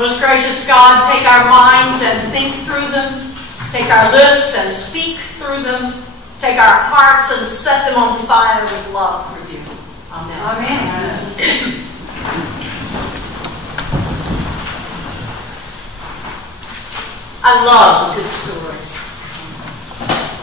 Most gracious God, take our minds and think through them. Take our lips and speak through them. Take our hearts and set them on fire with love for you. Amen. Amen. I love a good story.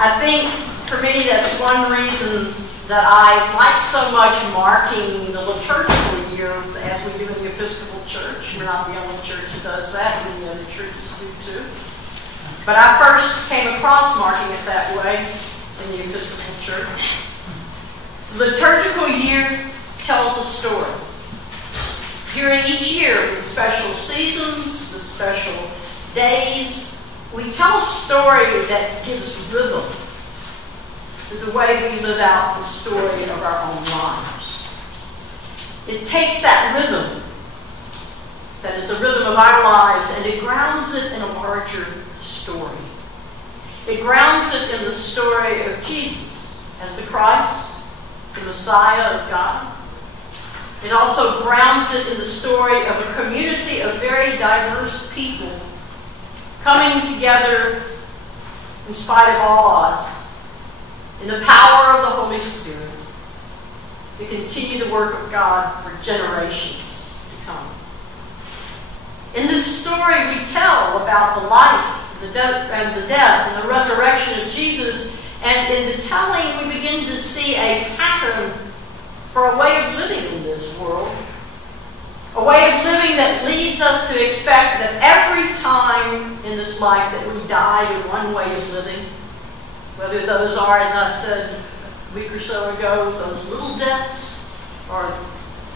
I think for me that's one reason that I like so much marking the liturgical year as we do in the Episcopal Church. We're not the only church that does that. Many other churches do too. But I first came across marking it that way in the Episcopal Church. The liturgical year tells a story. During each year, with special seasons, with special days, we tell a story that gives rhythm to the way we live out the story of our own lives. It takes that rhythm, that is the rhythm of our lives, and it grounds it in a larger story. It grounds it in the story of Jesus as the Christ, the Messiah of God. It also grounds it in the story of a community of very diverse people coming together in spite of all odds, in the power of the Holy Spirit, to continue the work of God for generations to come. In this story, we tell about the life, the death, and the resurrection of Jesus, and in the telling, we begin to see a pattern for a way of living in this world, a way of living that leads us to expect that every time in this life that we die in one way of living, whether those are, as I said a week or so ago, those little deaths or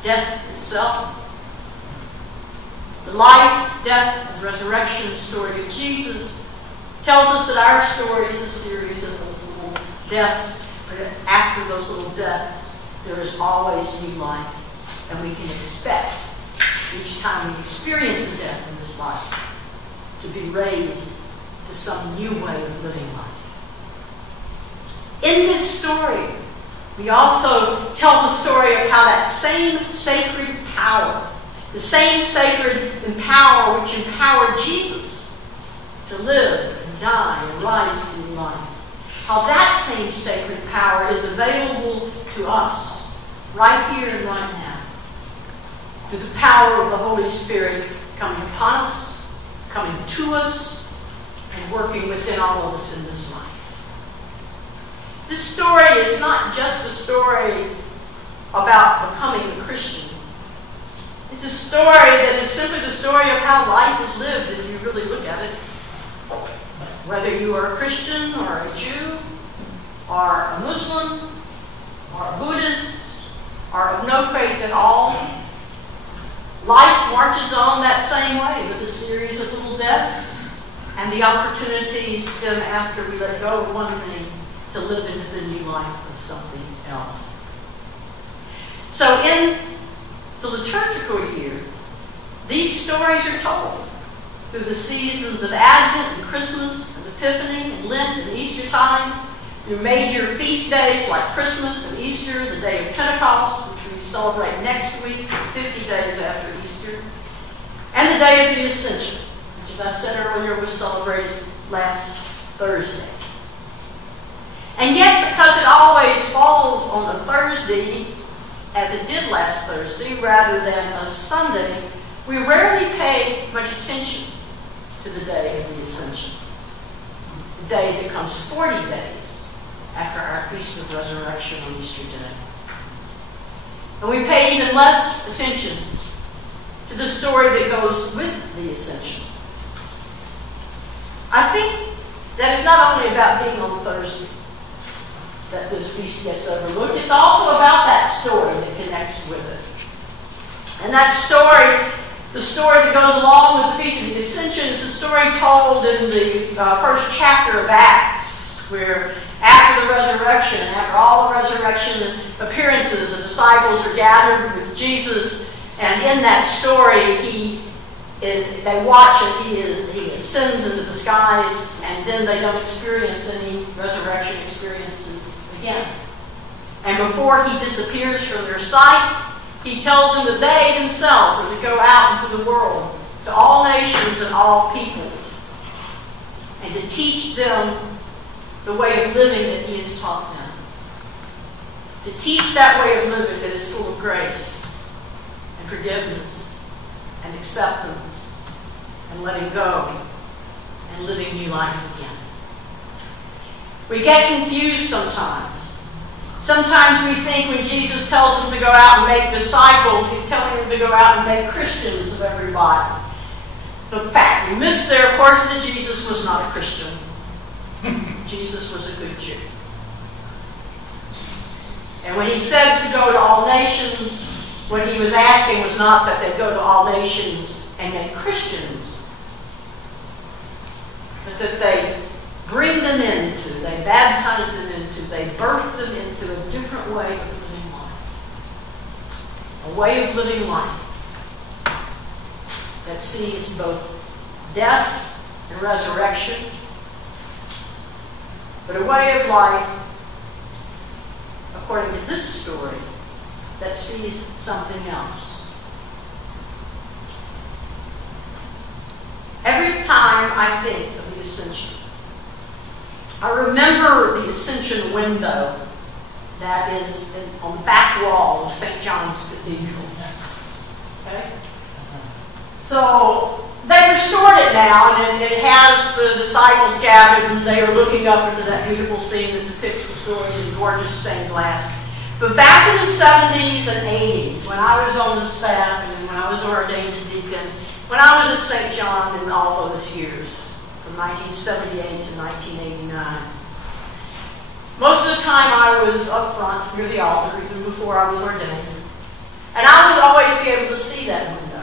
death itself, the life, death, and resurrection story of Jesus tells us that our story is a series of those little deaths, but after those little deaths, there is always new life, and we can expect each time we experience a death in this life to be raised to some new way of living life. In this story, we also tell the story of how that same sacred power, the same sacred power which empowered Jesus to live and die and rise to new life, how that same sacred power is available to us right here and right now, through the power of the Holy Spirit coming upon us, coming to us, and working within all of us in this life. This story is not just a story about becoming a Christian. It's a story that is simply the story of how life is lived if you really look at it. Whether you are a Christian or a Jew or a Muslim or a Buddhist or of no faith at all, life marches on that same way with a series of little deaths and the opportunities then after we let go of one thing to live into the new life of something else. So in the liturgical year, these stories are told through the seasons of Advent and Christmas and Epiphany and Lent and Easter time, through major feast days like Christmas and Easter, the day of Pentecost, which we celebrate next week, 50 days after Easter, and the day of the Ascension, which, as I said earlier, was celebrated last Thursday. And yet, because it always falls on a Thursday, as it did last Thursday, rather than a Sunday, we rarely pay much attention to the day of the Ascension, the day that comes 40 days after our Feast of Resurrection on Easter Day. And we pay even less attention to the story that goes with the Ascension. I think that it's not only about being on Thursday that this feast gets overlooked. It's also about that story that connects with it. And that story, the story that goes along with the Feast of the Ascension, is the story told in the first chapter of Acts, where after the resurrection, after all the resurrection appearances, the disciples are gathered with Jesus, and in that story, they watch as he ascends into the skies, and then they don't experience any resurrection experiences again. And before he disappears from their sight, he tells them that they themselves are to go out into the world to all nations and all peoples, and to teach them the way of living that he has taught them. To teach that way of living that is full of grace and forgiveness and acceptance and letting go and living new life again. We get confused sometimes. Sometimes we think when Jesus tells them to go out and make disciples, he's telling them to go out and make Christians of everybody. But fact, we miss there, of course, that Jesus was not a Christian. Jesus was a good Jew. And when he said to go to all nations, what he was asking was not that they go to all nations and make Christians, but that they bring them into, they baptize them into, they birth them into a different way of living life. A way of living life that sees both death and resurrection, but a way of life, according to this story, that sees something else. Every time I think of the Ascension, I remember the Ascension window that is on the back wall of St. John's Cathedral. Okay? So they restored it now, and it has the disciples gathered, and they are looking up into that beautiful scene that depicts the stories in gorgeous stained glass. But back in the 70s and 80s, when I was on the staff and when I was ordained a deacon, when I was at St. John in all those years, from 1978 to 1989, most of the time I was up front near the altar, even before I was ordained. And I would always be able to see that window.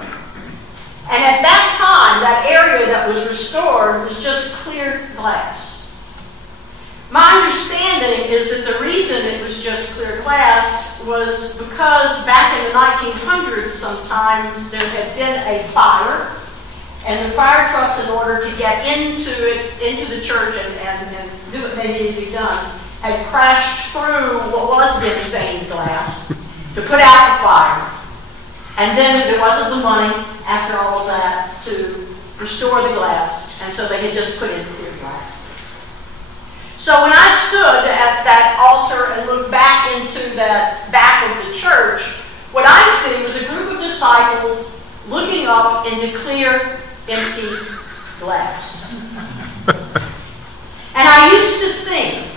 And at that time, that area that was restored was just clear glass. My understanding is that the reason it was just clear glass was because back in the 1900s sometimes there had been a fire, and the fire trucks, in order to get into the church and do what they needed to be done, had crashed through what was then stained glass to put out the fire. And then there wasn't the money after all of that to restore the glass, and so they had just put in clear glass. So when I stood at that altar and looked back into that back of the church, what I see was a group of disciples looking up into clear, empty glass. And I used to think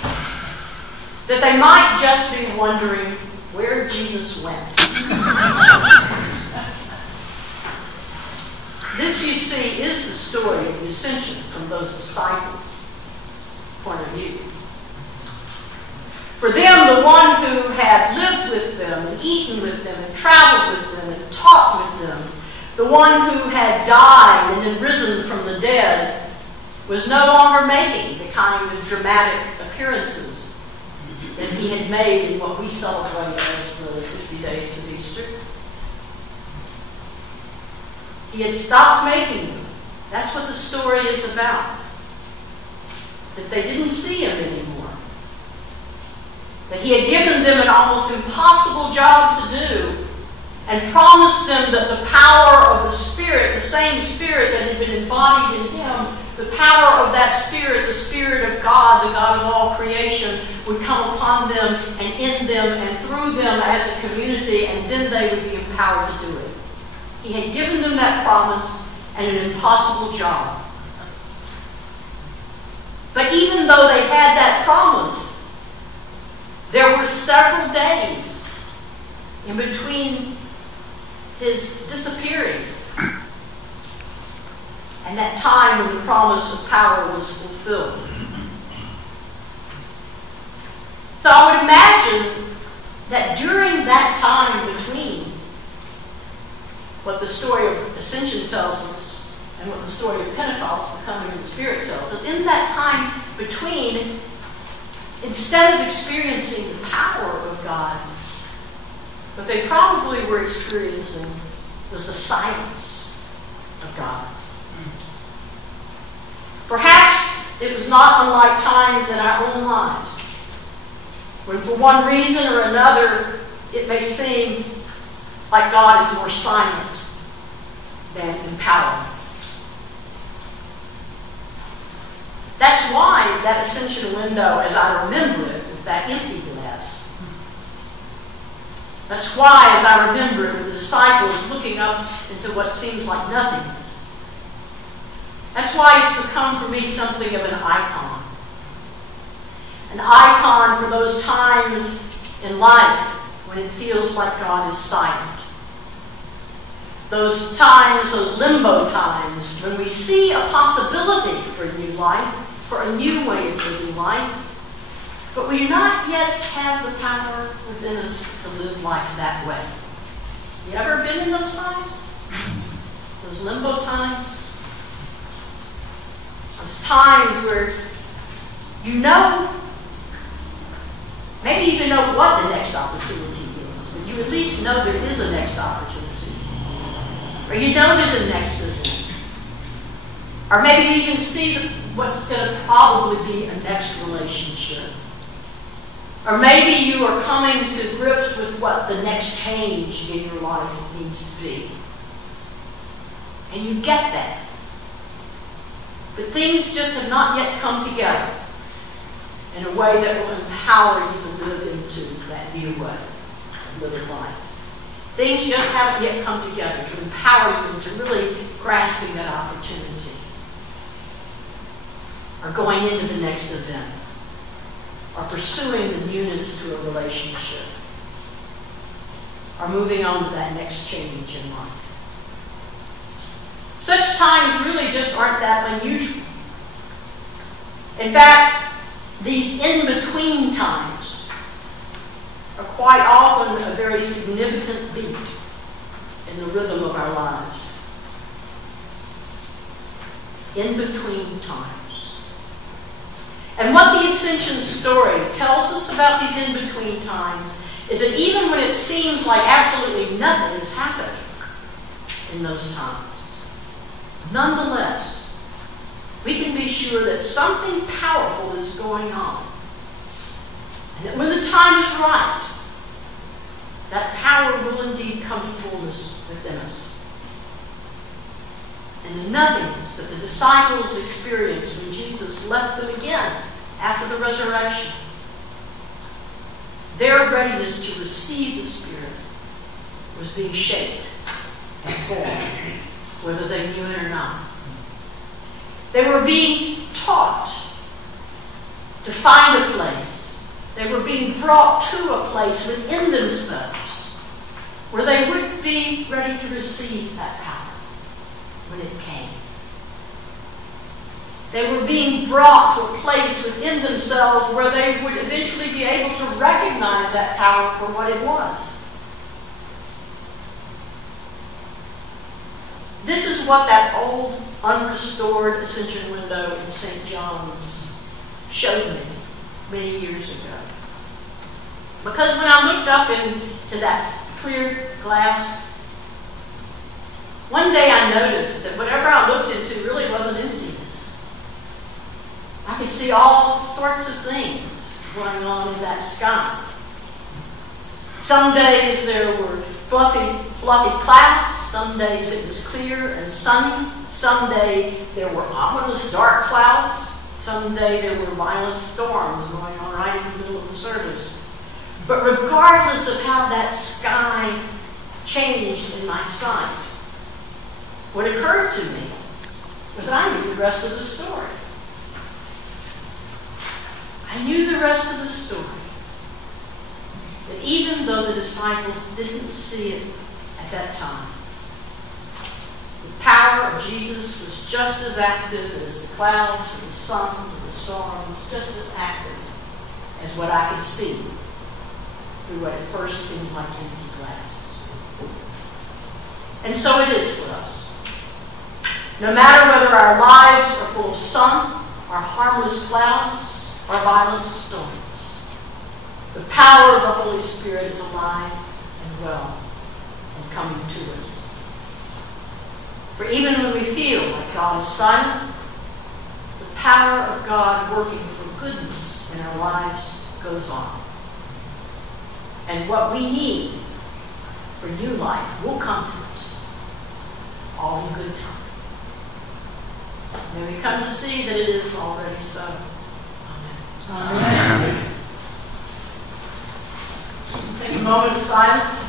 that they might just be wondering where Jesus went. This, you see, is the story of the Ascension from those disciples' point of view. For them, the one who had lived with them and eaten with them and traveled with them and taught with them, the one who had died and then risen from the dead, was no longer making the kind of dramatic appearances that he had made in what we celebrate as the 50 days of Easter. He had stopped making them. That's what the story is about. That they didn't see him anymore. That he had given them an almost impossible job to do, and promised them that the power of the Spirit, the same Spirit that had been embodied in him, the power of that Spirit, the Spirit of God, the God of all creation, would come upon them and in them and through them as a community, and then they would be empowered to do it. He had given them that promise and an impossible job. But even though they had that promise, there were several days in between his disappearing and that time when the promise of power was fulfilled. So I would imagine that during that time between what the story of Ascension tells us and what the story of Pentecost, the coming of the Spirit, tells us, in that time between, instead of experiencing the power of God, what they probably were experiencing was the silence of God. Perhaps it was not unlike times in our own lives, when for one reason or another it may seem like God is more silent than empowered. That's why that ascension window, as I remember it, with that empty glass. That's why, as I remember it, with the disciples looking up into what seems like nothingness. That's why it's become for me something of an icon. An icon for those times in life when it feels like God is silent. Those times, those limbo times, when we see a possibility for a new life, for a new way of living life, but we do not yet have the power within us to live life that way. You ever been in those times? Those limbo times? Those times where you know, maybe you even know what the next opportunity is, but you at least know there is a next opportunity. Or you know there's a next event. Or maybe you can see what's going to probably be a next relationship. Or maybe you are coming to grips with what the next change in your life needs to be. And you get that. But things just have not yet come together in a way that will empower you to live into that new way of living life. Things just haven't yet come together to empower you into really grasping that opportunity. Or going into the next event. Or pursuing the newness to a relationship. Or moving on to that next change in life. Such times really just aren't that unusual. In fact, these in-between times are quite often a very significant beat in the rhythm of our lives. In between times. And what the Ascension story tells us about these in between times is that even when it seems like absolutely nothing has happened in those times, nonetheless, we can be sure that something powerful is going on. And that when the time is right, that power will indeed come to fullness within us. And the nothingness that the disciples experienced when Jesus left them again after the resurrection, their readiness to receive the Spirit was being shaped and formed, whether they knew it or not. They were being taught to find a place. They were being brought to a place within themselves where they would be ready to receive that power when it came. They were being brought to a place within themselves where they would eventually be able to recognize that power for what it was. This is what that old, unrestored ascension window in St. John's showed me many years ago. Because when I looked up into that clear glass, one day I noticed that whatever I looked into really wasn't emptiness. I could see all sorts of things going on in that sky. Some days there were fluffy clouds. Some days it was clear and sunny. Some day there were ominous dark clouds. Some day there were violent storms going on right in the middle of the service. But regardless of how that sky changed in my sight, what occurred to me was I knew the rest of the story. I knew the rest of the story. That even though the disciples didn't see it at that time, the power of Jesus was just as active as the clouds and the sun and the storms, just as active as what I could see through what at first seemed like empty glass. And so it is for us. No matter whether our lives are full of sun, or harmless clouds, or violent storms, the power of the Holy Spirit is alive and well and coming to us. For even when we feel like God is silent, the power of God working for goodness in our lives goes on. And what we need for new life will come to us, all in good time. May we come to see that it is already so. Amen. Amen. Take a moment of silence.